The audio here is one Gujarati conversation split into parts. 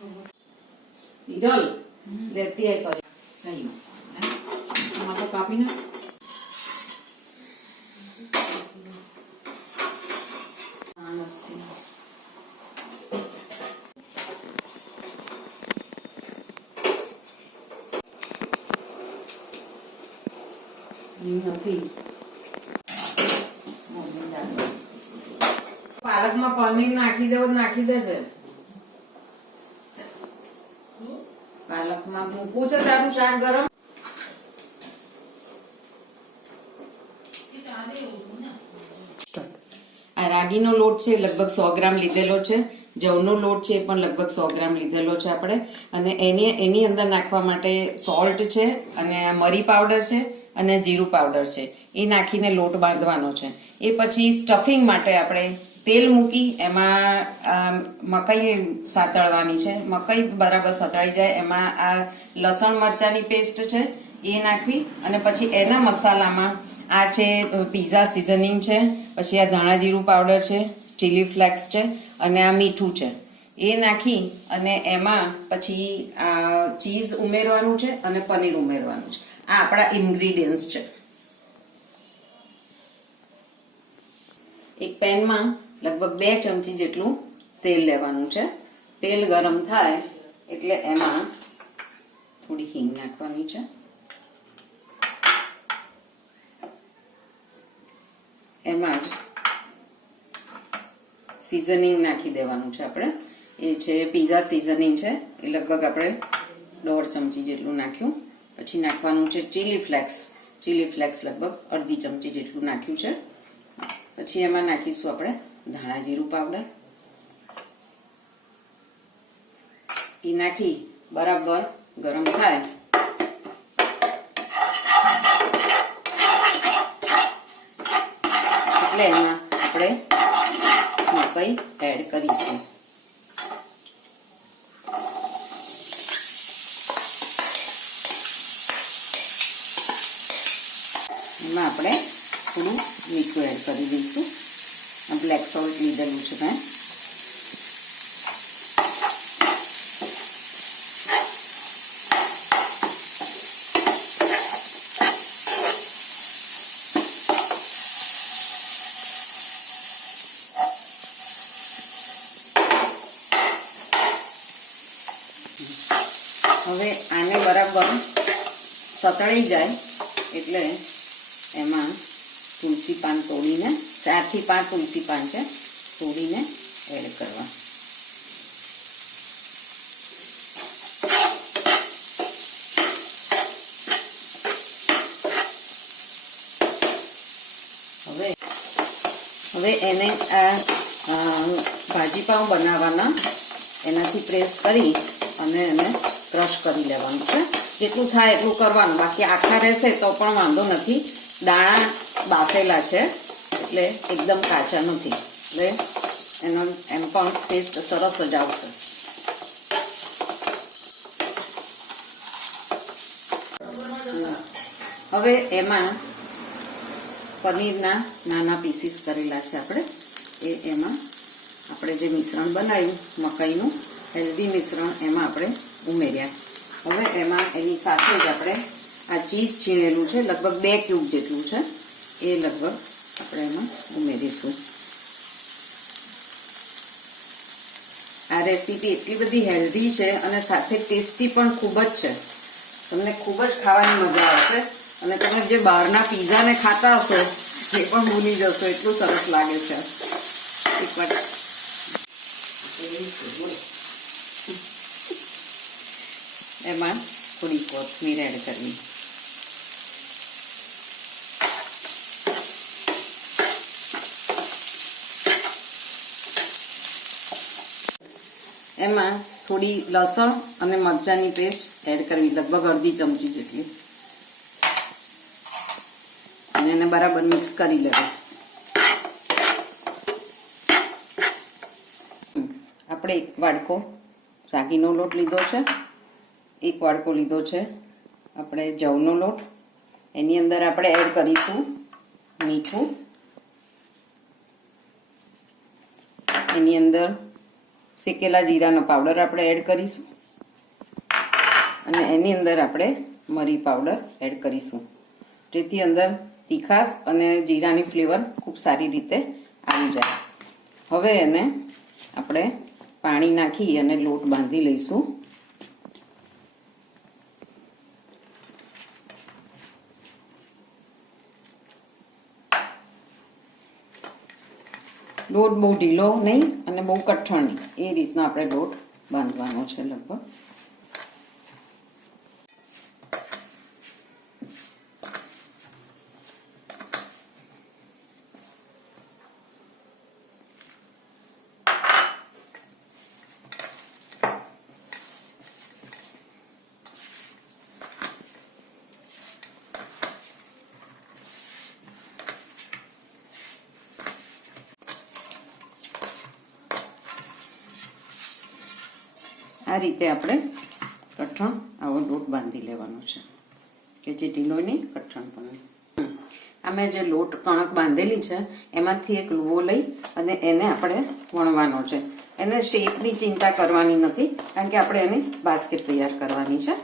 ઈડલ લેતી આઈ કરી કઈ ટમાટર કાપીને નથી પાલકમાં પનીર નાખી દેવું નાખી દેજે પાલકમાં મૂકવું છે તારું શાક ગરમ આ રાગીનો લોટ છે લગભગ 100 ગ્રામ લીધેલો છે જવનો લોટ છે એ પણ લગભગ 100 ગ્રામ લીધેલો છે આપણે અને એની અંદર નાખવા માટે સોલ્ટ છે અને મરી પાવડર છે અને જીરું પાવડર છે એ નાખીને લોટ બાંધવાનો છે એ પછી સ્ટફિંગ માટે આપણે તેલ મૂકી એમાં મકાઈ સાતળવાની છે મકાઈ બરાબર સતળાઈ જાય એમાં આ લસણ મરચાની પેસ્ટ છે એ નાખવી અને પછી એના મસાલામાં આ છે પીઝા સિઝનિંગ છે પછી આ ધાણા જીરું પાવડર છે ચીલી ફ્લેક્સ છે અને આ મીઠું છે એ નાખી અને એમાં પછી ચીઝ ઉમેરવાનું છે અને પનીર ઉમેરવાનું છે આ આપણા ઇન્ગ્રીડિયન્ટ્સ છે એક પેનમાં લગભગ 2 ચમચી જેટલું તેલ લેવાનું છે તેલ ગરમ થાય એટલે એમાં થોડી હિંગ નાખવાની છે એમાં જ સિઝનિંગ નાખી દેવાનું છે આપણે એ છે પીઝા સિઝનિંગ છે એ લગભગ આપણે 1.5 ચમચી જેટલું નાખ્યું પછી નાખવાનું છે ચીલી ફ્લેક્સ લગભગ અડધી ચમચી જેટલું નાખ્યું છે પછી એમાં નાખીશું આપણે ધાણા જીરું પાવડર એ નાખી બરાબર ગરમ થાય એટલે એમાં આપણે મકાઈ એડ કરીશું એમાં આપણે થોડું મીઠું એડ કરી દઈશું બ્લેક સોલ્ટ લીધેલું છે મેં હવે આને બરાબર સતળાઈ જાય એટલે એમાં તુલસી પાન તોડીને 4 થી 5 તુલસી પાન છે તોડીને એડ કરવા હવે એને આ ભાજી પાઉં બનાવવાના એનાથી પ્રેસ કરી અને એને ક્રશ કરી લેવાનું છે જેટલું થાય એટલું કરવાનું બાકી આખા રહેશે તો પણ વાંધો નથી દાણા બાફેલા છે એટલે એકદમ કાચા નથી એટલે એનો એમ પણ ટેસ્ટ સરસ જ આવશે હવે એમાં પનીરના નાના પીસીસ કરેલા છે આપણે એમાં આપણે જે મિશ્રણ બનાવ્યું મકાઈનું હેલ્ધી મિશ્રણ એમાં આપણે ઉમેર્યા હવે એમાં એની સાથે જ આપણે આ ચીઝ છીણેલું છે લગભગ 2 ક્યુબ જેટલું છે એ લગભગ આપણે એમાં ઉમેરીશું આ રેસીપી એટલી બધી હેલ્ધી છે અને સાથે ટેસ્ટી પણ ખૂબ જ છે તમને ખૂબ જ ખાવાની મજા આવશે અને તમે જે બહારના પીઝાને ખાતા હશો એ પણ ભૂલી જશો એટલું સરસ લાગે છે એકવાર એમાં થોડી કોથમીર એડ કરવી એમાં થોડી લસણ અને મરચાંની પેસ્ટ એડ કરવી લગભગ અડધી ચમચી જેટલી અને એને બરાબર મિક્સ કરી લેવું આપણે 1 વાડકો રાગીનો લોટ લીધો છે 1 વાડકો લીધો છે આપણે જવનો લોટ એની અંદર આપણે એડ કરીશું મીઠું એની અંદર શેકેલા જીરાનો પાવડર આપણે એડ કરીશું અને એની અંદર આપણે મરી પાવડર એડ કરીશું, જેથી અંદર તીખાશ અને જીરાની ફ્લેવર ખૂબ સારી રીતે આવી જાય. હવે એને આપણે પાણી નાખી અને લોટ બાંધી લઈશું. લોટ બહુ ઢીલો નહીં અને બહુ કઠણ નહીં, એ રીતનો આપણે લોટ બાંધવાનો છે લગભગ. આ રીતે આપણે કઠણ આવો લોટ બાંધી લેવાનો છે કે જે ઢીલો નહીં, કઠણ પણ નહીં. અમે જે લોટ કણક બાંધેલી છે એમાંથી એક લુવો લઈ અને એને આપણે વણવાનો છે. એને શેપની ચિંતા કરવાની નથી, કારણ કે આપણે એની બાસ્કેટ તૈયાર કરવાની છે.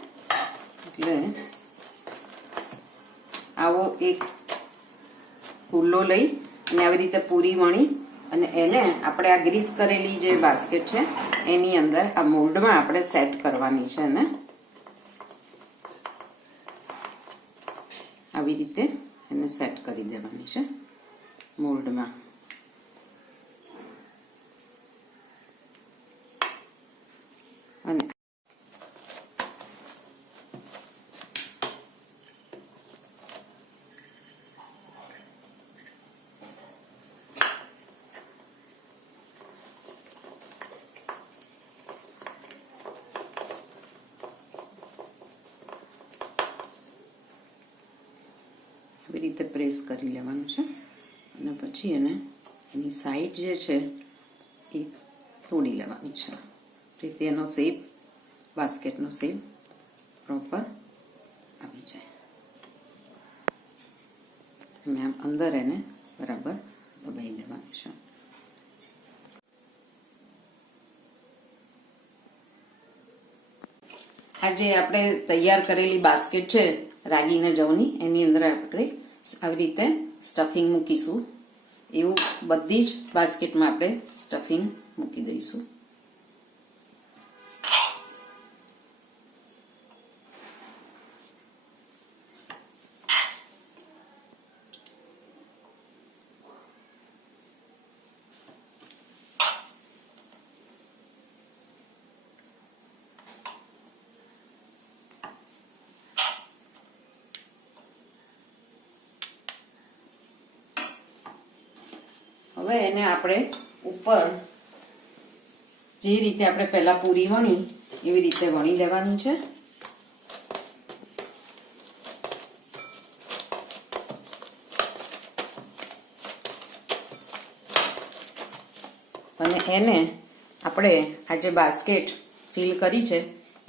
એટલે આવો એક પુલ્લો લઈ અને આવી રીતે પૂરી વણી અને એને આપણે આ ગ્રીસ કરેલી જે બાસ્કેટ છે એની અંદર આ મોલ્ડમાં આપણે સેટ કરવાની છે. અને આવી રીતે એને સેટ કરી દેવાની છે મોલ્ડમાં. અને આવી રીતે પ્રેસ કરી લેવાનું છે અને પછી એને એની સાઈડ જે છે એ તોડી લેવાની છે, રીતે એનો શેપ, બાસ્કેટનો શેપ પ્રોપર આવી જાય. અને આમ અંદર એને બરાબર દબાઈ દેવાનું છે. આ જે આપણે તૈયાર કરેલી બાસ્કેટ છે રાગીના જવની, એની અંદર આપણે આવી રીતે સ્ટફિંગ મૂકીશું. એવું બધી જ બાસ્કેટમાં આપણે સ્ટફિંગ મૂકી દઈશું. હવે એને આપણે ઉપર જે રીતે આપણે પહેલા પૂરી વણી એવી રીતે વણી લેવાની છે. અને એને આપણે આ જે બાસ્કેટ ફિલ કરી છે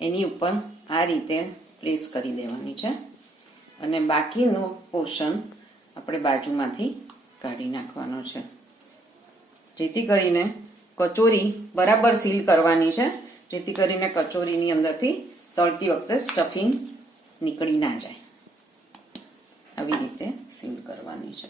એની ઉપર આ રીતે પ્રેસ કરી દેવાની છે અને બાકીનો પોર્શન આપણે બાજુમાંથી કાઢી નાખવાનો છે, જેથી કરીને કચોરી બરાબર સીલ કરવાની છે, જેથી કરીને કચોરીની અંદરથી તળતી વખતે સ્ટફિંગ નીકળી ના જાય. આવી રીતે સીલ કરવાની છે.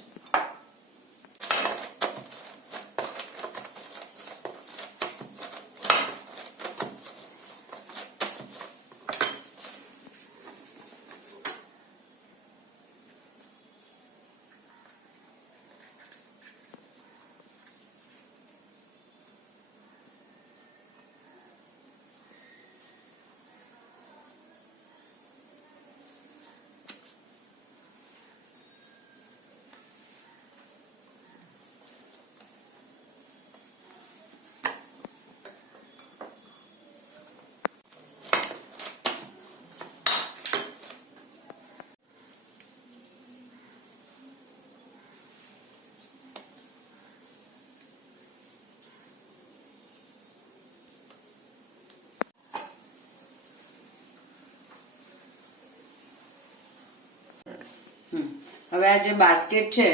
હવે આ જે બાસ્કેટ છે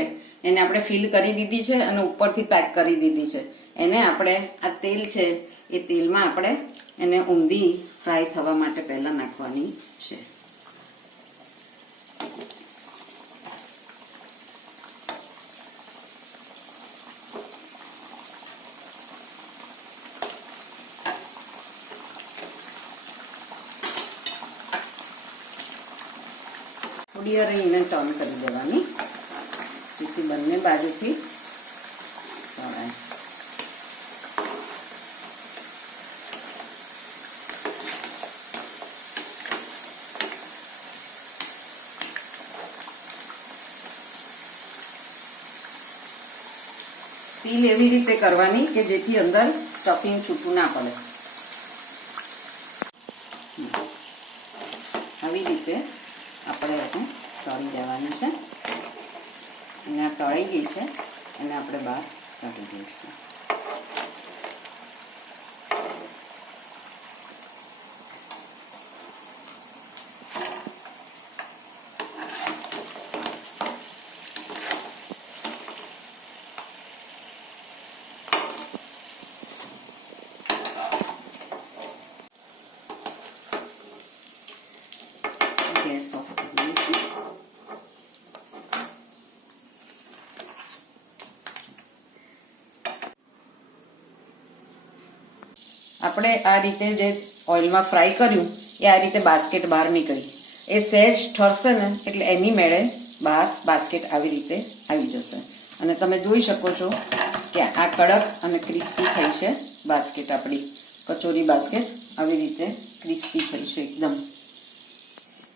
એને આપણે ફિલ કરી દીધી છે અને ઉપરથી પેક કરી દીધી છે. એને આપણે આ તેલ છે એ તેલમાં આપણે એને ઊંધી ફ્રાય થવા માટે પહેલા નાખવાની છે. થોડી વાર એને ટર્ન કરી દેવાની જેથી બંને બાજુથી તળાય. સીલ એવી રીતે કરવાની કે જેથી અંદર સ્ટફિંગ છૂટું ના પડે. આવી રીતે આપણે એને તળી દેવાની છે અને આ તળી ગઈ છે એને આપણે બહાર કાઢી દઈશું. ગેસ ઓફ કરી દઈશું. આપણે આ રીતે જે ઓઇલમાં ફ્રાય કર્યું એ આ રીતે બાસ્કેટ બહાર નીકળી. એ સહેજ ઠરશે ને એટલે એની મેળે બહાર બાસ્કેટ આવી રીતે આવી જશે અને તમે જોઈ શકો છો કે આ કડક અને ક્રિસ્પી થઈ છે બાસ્કેટ. આપણી કચોરી બાસ્કેટ આવી રીતે ક્રિસ્પી થઈ છે એકદમ.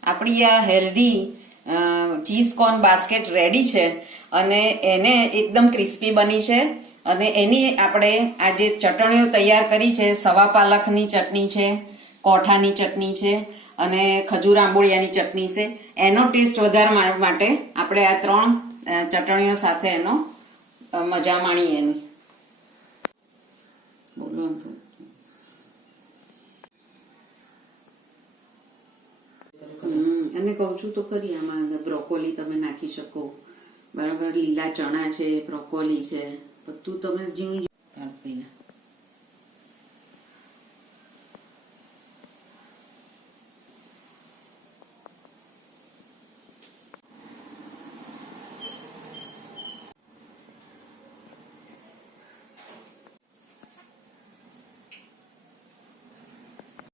આપણી આ healthy cheese corn basket ready છે અને એને એકદમ ક્રિસ્પી બની છે. અને એની આપણે આ જે ચટણીઓ તૈયાર કરી છે, સવા પાલકની ચટણી છે, કોઠાની ચટણી છે અને ખજૂર આંબોળિયાની ચટણી છે, એનો ટેસ્ટ વધારવા માટે આપણે આ 3 ચટણીઓ સાથે એનો મજા માણીએ એની. બોલો અને કહું છું તો ખરી, આમાં બ્રોકોલી તમે નાખી શકો, બરાબર, લીલા ચણા છે, બ્રોકોલી છે, બધું તમે જેવું